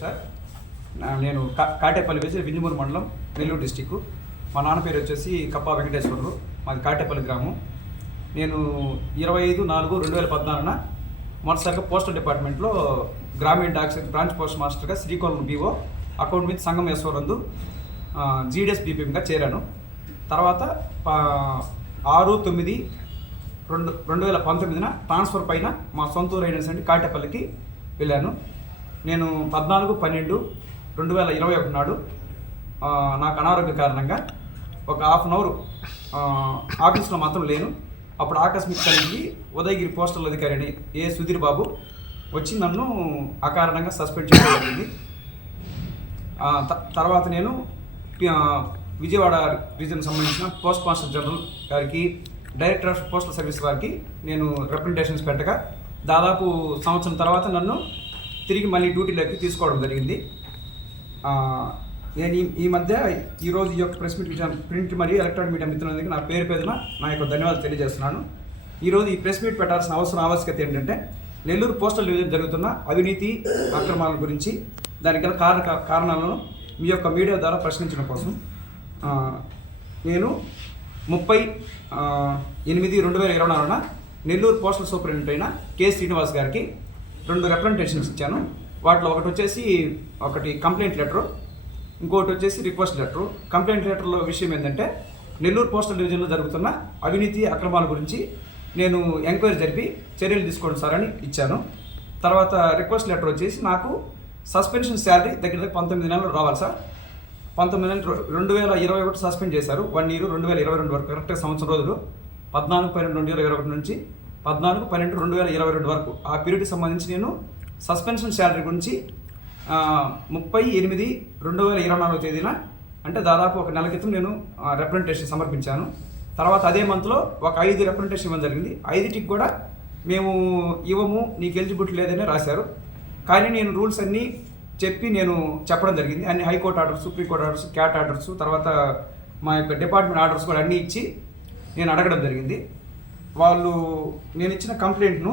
Sir నేను కాటేపల్లి విజయ్ వింజమూరు మండలం Nellore district. మా నాన్న పేరు వచ్చేసి కప్పా వెంకటేశ్వరరావు. మాది కాటేపల్లి గ్రామం. నేను 25/4/2014 మొదటిసారిగా పోస్టల్ డిపార్ట్మెంట్లో గ్రామీణ డాక్ బ్రాంచ్ పోస్ట్ మాస్టర్గా శ్రీకాకుళం బీఓ అకౌంట్ మీద సంగం యశ్వరందు జీడిఎస్ బీపీఎంగా చేరాను. తర్వాత 6/9/2019 ట్రాన్స్ఫర్ పైన మా సొంత ఊరు అయిన కాటేపల్లికి వెళ్ళాను. నేను 14/12/2021 నాడు నాకు అనారోగ్య కారణంగా ఒక హాఫ్ అన్ అవర్ ఆఫీస్లో మాత్రం లేను. అప్పుడు ఆకస్మిక తనిఖీ ఉదయగిరి పోస్టల్ అధికారి ఏ సుధీర్ బాబు వచ్చి నన్ను అకారణంగా సస్పెండ్ చేయడం జరిగింది. తర్వాత నేను విజయవాడ రీజన్కి సంబంధించిన పోస్ట్ మాస్టర్ జనరల్ గారికి, డైరెక్టర్ ఆఫ్ పోస్టల్ సర్వీస్ వారికి నేను రిప్రజెంటేషన్స్ పెట్టగా దాదాపు సంవత్సరం తర్వాత నన్ను తిరిగి మళ్ళీ డ్యూటీలోకి తీసుకోవడం జరిగింది. నేను ఈ మధ్య ఈరోజు ఈ యొక్క ప్రెస్ మీట్ ప్రింట్ మరియు ఎలక్ట్రానిక్ మీడియా మిత్రులందరికీ నా పేరు పేరున నా యొక్క ధన్యవాదాలు తెలియజేస్తున్నాను. ఈరోజు ఈ ప్రెస్ మీట్ పెట్టాల్సిన ఆవశ్యకత ఏంటంటే నెల్లూరు పోస్టల్ డివిజన్ జరుగుతున్న అవినీతి అక్రమాల గురించి, దానికి గల కారణాలను మీ యొక్క మీడియా ద్వారా ప్రశ్నించడం కోసం నేను 30/8/2024 నెల్లూరు పోస్టల్ సూపరింటెండెంట్ అయిన కె శ్రీనివాస్ గారికి 2 రిప్రజెంటేషన్స్ ఇచ్చాను. వాటిలో ఒకటి కంప్లైంట్ లెటరు, ఇంకోటి వచ్చేసి రిక్వెస్ట్ లెటరు. కంప్లైంట్ లెటర్లో విషయం ఏంటంటే నెల్లూరు పోస్టల్ డివిజన్లో జరుగుతున్న అవినీతి అక్రమాల గురించి నేను ఎంక్వైరీ జరిపి చర్యలు తీసుకోండి సార్ అని ఇచ్చాను. తర్వాత రిక్వెస్ట్ లెటర్ వచ్చేసి నాకు సస్పెన్షన్ శాలరీ దగ్గర 19 నెలలు రావాలి సార్. 19 నెలలు 2021 సస్పెండ్ చేశారు. 1 ఇయర్ 2022 వరకు, కరెక్ట్గా సంవత్సరం రోజులు 14/12/2021 నుంచి 14/12/2022 వరకు ఆ పీరియడ్కి సంబంధించి నేను సస్పెన్షన్ శాలరీ గురించి 30/8/2024 తేదీన, అంటే దాదాపు ఒక నెల క్రితం నేను రిప్రజెంటేషన్ సమర్పించాను. తర్వాత అదే మంత్లో ఒక 5 రిప్రజెంటేషన్ ఇవ్వడం జరిగింది. 5టికి కూడా మేము ఇవ్వము, నీకు ఎలిజిబిలిటీ లేదని రాశారు. కానీ నేను రూల్స్ అన్నీ చెప్పడం జరిగింది. అన్ని high court orders, supreme court orders, cat orders, తర్వాత మా యొక్క డిపార్ట్మెంట్ ఆర్డర్స్ కూడా అన్నీ ఇచ్చి నేను అడగడం జరిగింది. వాళ్ళు నేను ఇచ్చిన కంప్లైంట్ను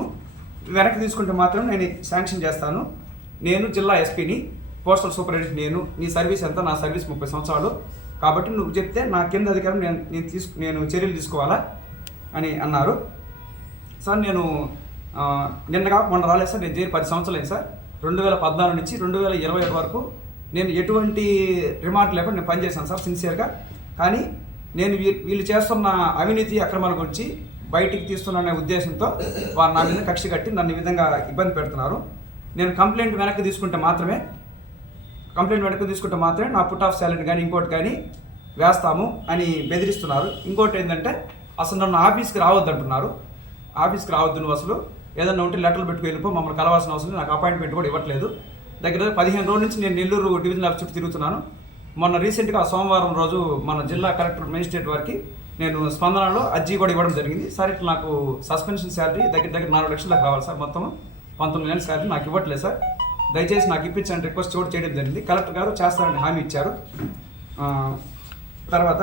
వెనక్కి తీసుకుంటే మాత్రం నేను శాంక్షన్ చేస్తాను. నేను జిల్లా ఎస్పీని, పోస్టల్ సూపరింటెండెంట్ నేను, నీ సర్వీస్ ఎంత, నా సర్వీస్ 30 సంవత్సరాలు, కాబట్టి నువ్వు చెప్తే నా కింద అధికారం నేను చర్యలు తీసుకోవాలా అని అన్నారు. సార్ నేను నిన్నగా మొన్న రాలేదు సార్. నేను చేరి 10 సంవత్సరాలు అయింది సార్. 2014 నుంచి 2021 వరకు నేను ఎటువంటి రిమార్క్ లేకుండా నేను పనిచేశాను సార్ సిన్సియర్గా. కానీ నేను వీళ్ళు చేస్తున్న అవినీతి అక్రమాల గురించి బయటికి తీస్తున్నానే ఉద్దేశంతో వారు నా మీద కక్ష కట్టి నన్ను ఈ విధంగా ఇబ్బంది పెడుతున్నారు. నేను కంప్లైంట్ వెనక్కి తీసుకుంటే మాత్రమే నా పుట్ ఆఫ్ శాలరీ కానీ ఇంకోటి కానీ వేస్తాము అని బెదిరిస్తున్నారు. ఇంకోటి ఏంటంటే అసలు నన్ను ఆఫీస్కి రావద్దంటున్నారు. ఆఫీస్కి రావద్దు, నువ్వు అసలు ఏదన్నా ఉంటే లెటర్లు పెట్టుకు వెళ్ళిపో, మమ్మల్ని కలవాల్సిన అవసరం, నాకు అపాయింట్మెంట్ కూడా ఇవ్వట్లేదు. దగ్గర 15 రోజుల నుంచి నేను నెల్లూరు డివిజన్ ఆఫీస్ చుట్టూ తిరుగుతున్నాను. మొన్న రీసెంట్గా సోమవారం రోజు మన జిల్లా కలెక్టర్ మేజిస్ట్రేట్ వారికి నేను స్పందనలో అర్జీ కూడా ఇవ్వడం జరిగింది. సార్ ఇట్లా నాకు సస్పెన్షన్ శాలరీ దగ్గర 4 లక్షల దాకా రావాలి సార్. మొత్తం 19 నెలల శాలరీ నాకు ఇవ్వట్లేదు సార్, దయచేసి నాకు ఇప్పించండి రిక్వెస్ట్ చేయడం జరిగింది. కలెక్టర్ గారు చేస్తారని హామీ ఇచ్చారు. తర్వాత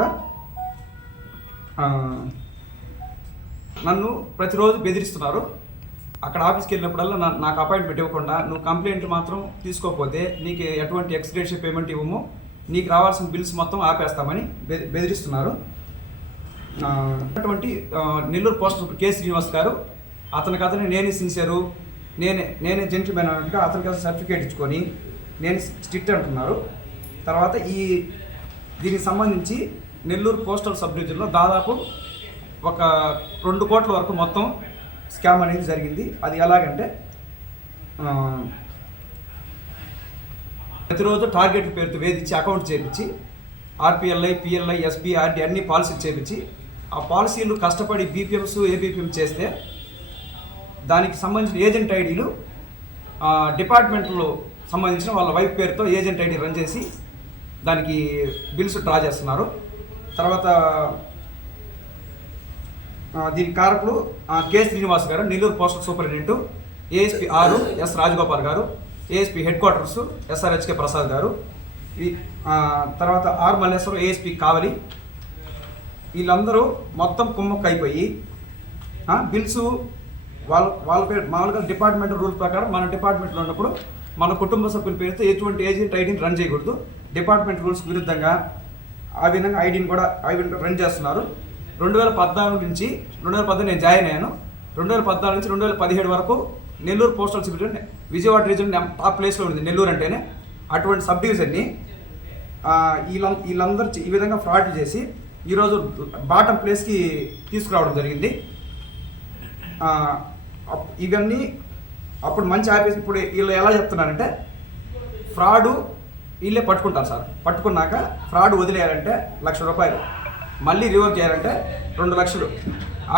నన్ను ప్రతిరోజు బెదిరిస్తున్నారు. అక్కడ ఆఫీస్కి వెళ్ళినప్పుడల్లా నాకు అపాయింట్మెంట్ ఇవ్వకుండా, నువ్వు కంప్లైంట్లు మాత్రం తీసుకోకపోతే నీకు ఎటువంటి ఎక్స్గ్రేషియా పేమెంట్ ఇవ్వము, నీకు రావాల్సిన బిల్స్ మొత్తం ఆపేస్తామని బెదిరిస్తున్నారు. అటువంటి నెల్లూరు పోస్టల్ కె శ్రీనివాస్ గారు అతను నేనే సిన్సియరు, నేనే జెంటిల్మెన్ అన్నట్టుగా అతనికి సర్టిఫికేట్ ఇచ్చుకొని నేను స్ట్రిక్ట్ అంటున్నారు. తర్వాత దీనికి సంబంధించి నెల్లూరు పోస్టల్ సబ్ డివిజన్లో దాదాపు ఒక 2 కోట్ల వరకు మొత్తం స్కామ్ అనేది జరిగింది. అది ఎలాగంటే ప్రతిరోజు టార్గెట్ పేరుతో వేధించి అకౌంట్ చేపించి ఆర్పిఎల్ఐ, పిఎల్ఐ, ఎస్బీ, ఆర్డి అన్ని పాలసీలు చేపించి ఆ పాలసీలు కష్టపడి బీపీఎంస్, ఏబీపీఎం చేస్తే దానికి సంబంధించిన ఏజెంట్ ఐడీలు డిపార్ట్మెంట్లో సంబంధించిన వాళ్ళ వైఫ్ పేరుతో ఏజెంట్ ఐడి రన్ చేసి దానికి బిల్స్ డ్రా చేస్తున్నారు. తర్వాత దీనికి కారకులు K Srinivas garu, Nellore postal superintendent, ASP 6 S Rajagopal garu, ASP head quarters SRHK Prasad garu, తర్వాత ఆర్ మల్లేశ్వరం ఏఎస్పీ కావలి, వీళ్ళందరూ మొత్తం కుమ్మక్క అయిపోయి బిల్స్ వాళ్ళ పేరు మామూలుగా డిపార్ట్మెంట్ రూల్స్ ప్రకారం మన డిపార్ట్మెంట్లో ఉన్నప్పుడు మన కుటుంబ సభ్యుల పేరుతో ఎటువంటి ఏజెంట్ ఐడిని రన్ చేయకూడదు. డిపార్ట్మెంట్ రూల్స్ విరుద్ధంగా ఆ విధంగా ఐడిని కూడా రన్ చేస్తున్నారు. 2014 నుంచి 2014 నేను జాయిన్ అయ్యాను. 2014 నుంచి 2017 వరకు Nellore postal subdivision Vijayawada reason top ప్లేస్లో ఉంది నెల్లూరు అంటేనే. అటువంటి సబ్ డివిజన్ని వీళ్ళందరూ ఈ విధంగా ఫ్రాడ్ చేసి ఈరోజు బాటమ్ ప్లేస్కి తీసుకురావడం జరిగింది. ఇవన్నీ అప్పుడు మంచి ఆఫీస్. ఇప్పుడు వీళ్ళు ఎలా చెప్తున్నారంటే ఫ్రాడు వీళ్ళే పట్టుకుంటారు సార్. పట్టుకున్నాక ఫ్రాడ్ వదిలేయాలంటే 1,00,000 రూపాయలు, మళ్ళీ రివర్క్ చేయాలంటే 2 లక్షలు.